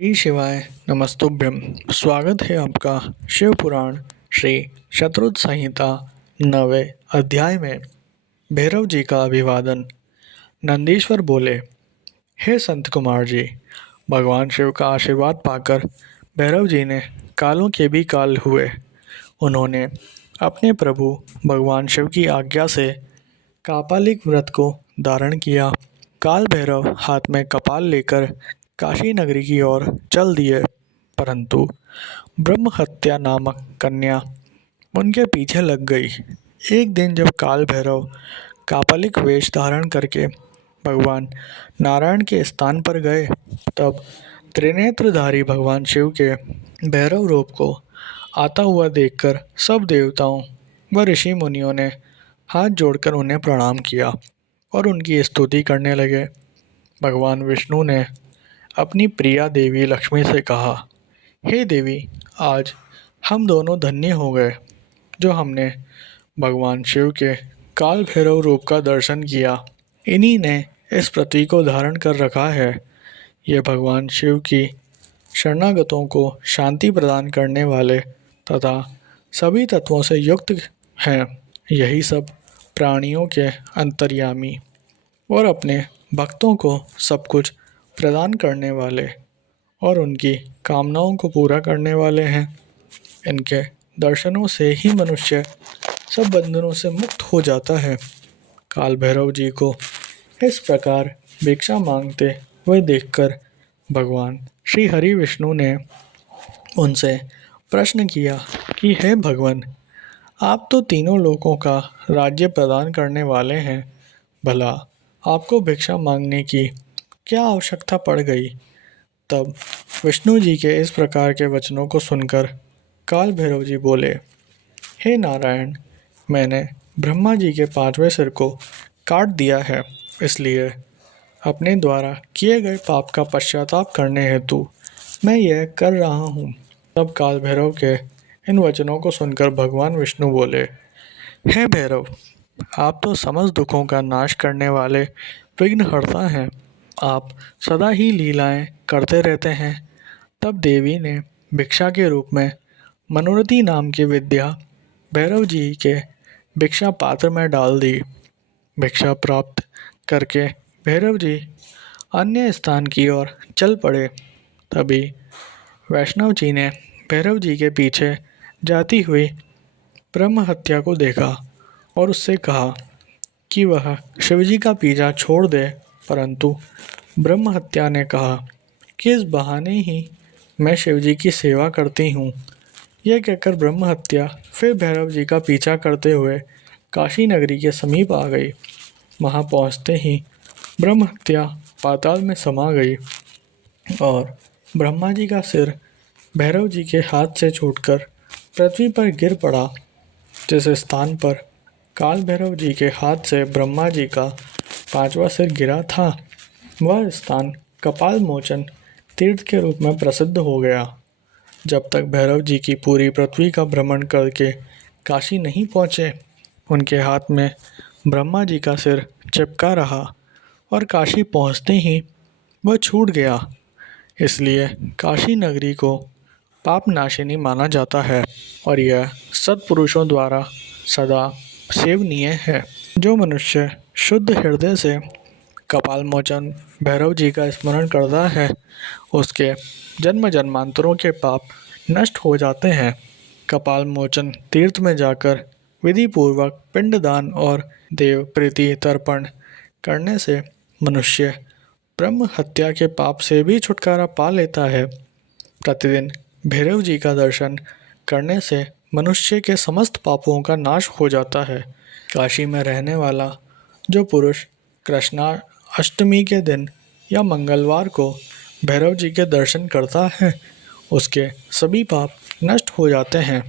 श्री शिवाय नमस्तुभ्यं। स्वागत है आपका शिव पुराण श्री शतरुद्र संहिता 9वें अध्याय में। भैरव जी का अभिवादन। नंदीश्वर बोले, हे संत कुमार जी, भगवान शिव का आशीर्वाद पाकर भैरव जी ने कालों के भी काल हुए। उन्होंने अपने प्रभु भगवान शिव की आज्ञा से कापालिक व्रत को धारण किया। काल भैरव हाथ में कपाल लेकर काशी नगरी की ओर चल दिए, परंतु ब्रह्म हत्या नामक कन्या उनके पीछे लग गई। एक दिन जब काल भैरव कापालिक वेश धारण करके भगवान नारायण के स्थान पर गए, तब त्रिनेत्रधारी भगवान शिव के भैरव रूप को आता हुआ देखकर सब देवताओं व ऋषि मुनियों ने हाथ जोड़कर उन्हें प्रणाम किया और उनकी स्तुति करने लगे। भगवान विष्णु ने अपनी प्रिया देवी लक्ष्मी से कहा, हे देवी, आज हम दोनों धन्य हो गए जो हमने भगवान शिव के काल भैरव रूप का दर्शन किया। इन्हीं ने इस पृथ्वी को धारण कर रखा है। ये भगवान शिव की शरणागतों को शांति प्रदान करने वाले तथा सभी तत्वों से युक्त हैं। यही सब प्राणियों के अंतर्यामी और अपने भक्तों को सब कुछ प्रदान करने वाले और उनकी कामनाओं को पूरा करने वाले हैं। इनके दर्शनों से ही मनुष्य सब बंधनों से मुक्त हो जाता है। काल भैरव जी को इस प्रकार भिक्षा मांगते हुए देखकर भगवान श्री हरि विष्णु ने उनसे प्रश्न किया कि हे भगवान, आप तो तीनों लोकों का राज्य प्रदान करने वाले हैं, भला आपको भिक्षा मांगने की क्या आवश्यकता पड़ गई। तब विष्णु जी के इस प्रकार के वचनों को सुनकर काल भैरव जी बोले, हे नारायण, मैंने ब्रह्मा जी के 5वें सिर को काट दिया है, इसलिए अपने द्वारा किए गए पाप का पश्चाताप करने हेतु मैं यह कर रहा हूँ। तब काल भैरव के इन वचनों को सुनकर भगवान विष्णु बोले, हे भैरव, आप तो समस्त दुखों का नाश करने वाले विघ्नहर्ता हैं। आप सदा ही लीलाएं करते रहते हैं। तब देवी ने भिक्षा के रूप में मनोरथी नाम की विद्या भैरव जी के भिक्षा पात्र में डाल दी। भिक्षा प्राप्त करके भैरव जी अन्य स्थान की ओर चल पड़े। तभी वैष्णव जी ने भैरव जी के पीछे जाती हुई ब्रह्म हत्या को देखा और उससे कहा कि वह शिवजी का पीछा छोड़ दे, परंतु ब्रह्म हत्या ने कहा कि इस बहाने ही मैं शिवजी की सेवा करती हूँ। यह कहकर ब्रह्म हत्या फिर भैरव जी का पीछा करते हुए काशी नगरी के समीप आ गई। वहाँ पहुँचते ही ब्रह्म हत्या पाताल में समा गई और ब्रह्मा जी का सिर भैरव जी के हाथ से छूटकर पृथ्वी पर गिर पड़ा। जिस स्थान पर काल भैरव जी के हाथ से ब्रह्मा जी का 5वां सिर गिरा था, वह स्थान कपाल मोचन तीर्थ के रूप में प्रसिद्ध हो गया। जब तक भैरव जी की पूरी पृथ्वी का भ्रमण करके काशी नहीं पहुँचे, उनके हाथ में ब्रह्मा जी का सिर चिपका रहा और काशी पहुँचते ही वह छूट गया। इसलिए काशी नगरी को पाप नाशिनी माना जाता है और यह सत्पुरुषों द्वारा सदा सेवनीय है। जो मनुष्य शुद्ध हृदय से कपाल मोचन भैरव जी का स्मरण करता है, उसके जन्म जन्मांतरों के पाप नष्ट हो जाते हैं। कपाल मोचन तीर्थ में जाकर विधि पूर्वक पिंडदान और देव प्रीति तर्पण करने से मनुष्य ब्रह्म हत्या के पाप से भी छुटकारा पा लेता है। प्रतिदिन भैरव जी का दर्शन करने से मनुष्य के समस्त पापों का नाश हो जाता है। काशी में रहने वाला जो पुरुष कृष्णाष्टमी के दिन या मंगलवार को भैरव जी के दर्शन करता है, उसके सभी पाप नष्ट हो जाते हैं।